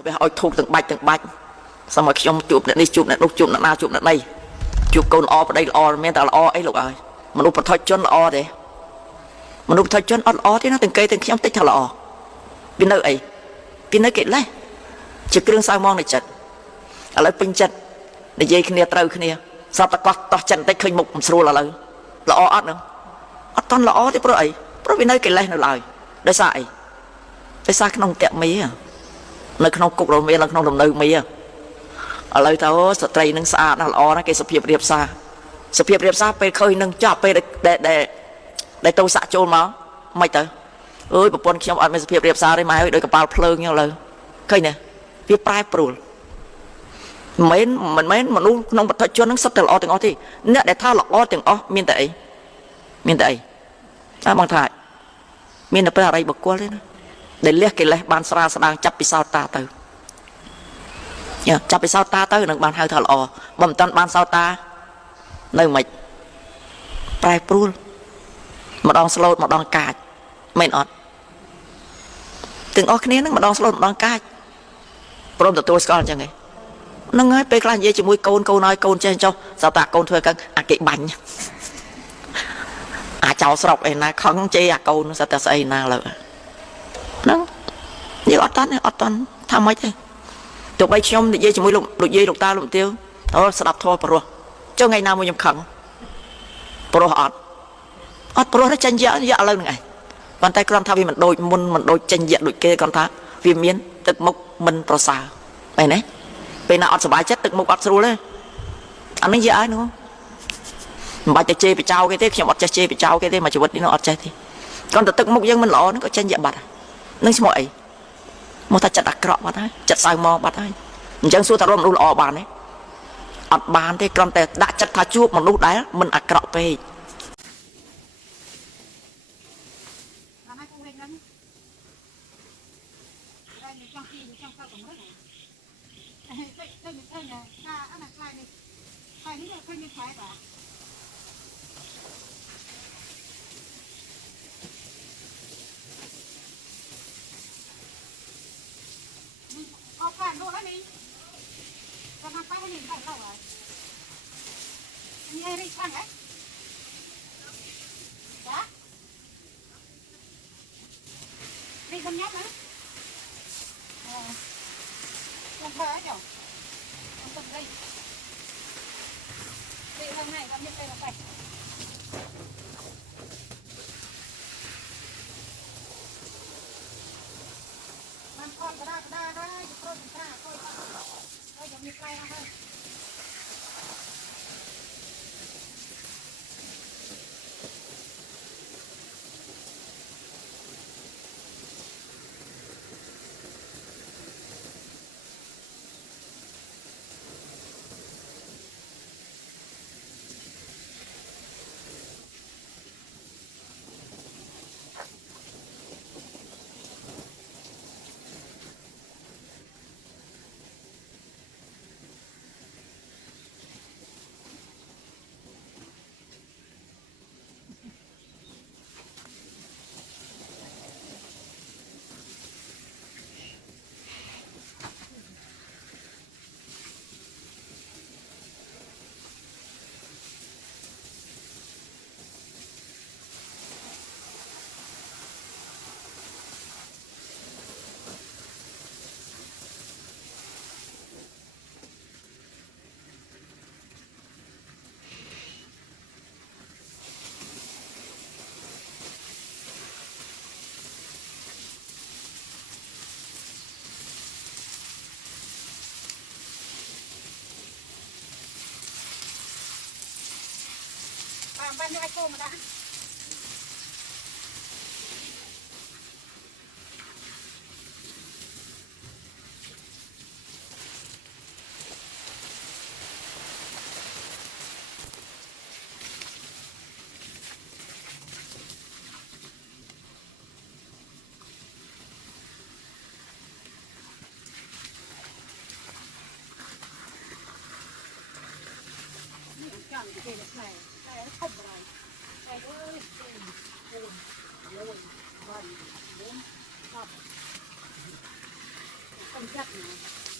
ไปเอาถูกtừng bạchสมัยខ្ញុំជួបអ្នកនេះជួបអ្នកនោះជួបអ្នកណាជួបអ្នកនេះជួបកូនល្អប្តីល្អមានតែល្អអីលោកអើយមនុស្សបឋិជនល្អទេមនុស្សបឋិជនអត់ល្អទេណាទាំងគេទាំងខ្ញុំតិចថាល្អពីនៅអីពីនៅកិលេសជាគ្រឿងសៅមងនៃចិត្តឥឡូវពេញចិត្តនិយាយគ្នាត្រូវគ្នាសត្វតកោះតោះចិត្តបន្តិចឃើញមុខមិនស្រួលឥឡូវល្អអត់នឹងអត់តន់ល្អទេព្រោះអីព្រោះវានៅកិលេសនៅឡើយដោយសារអីដោយសារក្នុងតមីនៅក្នុងគុករមៀលនៅក្នុងលំនៅមីឥឡូវទៅស្ត្រីនឹងស្អាតណាស់ល្អណាស់គេសុភាពរៀបសារពេលឃើញនឹងចាប់ពេលដែលទៅសាក់ចូលមកមិនទៅអើយប្រពន្ធខ្ញុំអត់មានសុភាពរៀបសារទេម៉ែអើយដូចកប៉ាល់ភ្លើងហ្នឹងឥឡូវឃើញទេវាប្រែប្រួលមិនមែនមនុស្សក្នុងបឋិជនហ្នឹងសុទ្ធតែល្អទាំងអស់ទេអ្នកដែលថាល្អទាំងអស់មានតែអីតាមបងថាមានតែព្រះអរិយបុគ្គលទេណាដែលលះកិលេសបានស្រាលស្ដាងចាប់ពិសោធន៍តាទៅចាប់ពិសោធន៍តាទៅនឹងបានហៅថាល្អបើមិនតាន់បានសោតតានៅមិនប្រែប្រួលម្ដងស្លូតម្ដងកាចមែនអត់ទាំងអស់គ្នានឹងម្ដងស្លូតម្ដងកាចព្រមទទួលស្គាល់អញ្ចឹងឯងហ្នឹងហើយពេលខ្លះនិយាយជាមួយកូនឲ្យកូនចេះចុះសោតតាកូនធ្វើកឹងអាគេបាញ់អាចោស្រុកឯណាខឹងជេរអាកូនសោតតាស្អីណាលើហ្នឹងនិយាយអត់តាន់ថាម៉េចទេទោះបីខ្ញុំនិយាយជាមួយលោកយាយលោកតាលោកទាវអូស្ដាប់ធម៌ព្រោះចុះថ្ងៃណាមួយខ្ញុំខឹងព្រោះអត់ព្រោះតែចេញយកឥឡូវហ្នឹងឯងប៉ុន្តែគ្រាន់ថាវាមិនដូចមុនមិនដូចចេញយកដូចគេគ្រាន់ថាវាមានទឹកមុខមិនប្រសើរបែរណាពេលណាអត់សុបាយចិត្តទឹកមុខអត់ស្រួលទេអានេះយកឲ្យនោះមិនបាច់តែជេរបចោគេទេខ្ញុំអត់ចេះជេរបចោគេទេមកជីវិតនេះនោះអត់ចេះទេគ្រាន់តែទឹកមុខយើងមិនល្អហ្នឹងក៏ចេញយកបាត់នឹងឈ្មោះអីមកថាចិត្តអាក្រក់បាត់ហើយចិត្តសៅមកបាត់ហើយអញ្ចឹងសួរថារកមនុស្សល្អបានទេអត់បានទេគ្រាន់តែដាក់ចិត្តថាជួបមនុស្សដែលមិនអាក្រក់ពេកPhải luôn đấy mình. Còn hàng phải nhìn phải đâu rồi. Anh đi sang đấy. Đó. Đi con nhát nữa. Con thơ ấy nhở. Con từng đây. Đi hôm nay con nhận đây là phải. Con cái đa đó con ra thôi thôi giống như cây nó thôi bao nhiêu cô mà đã cái này không rồi đây ơi buồn lôi vần bốn năm ចិត្តណា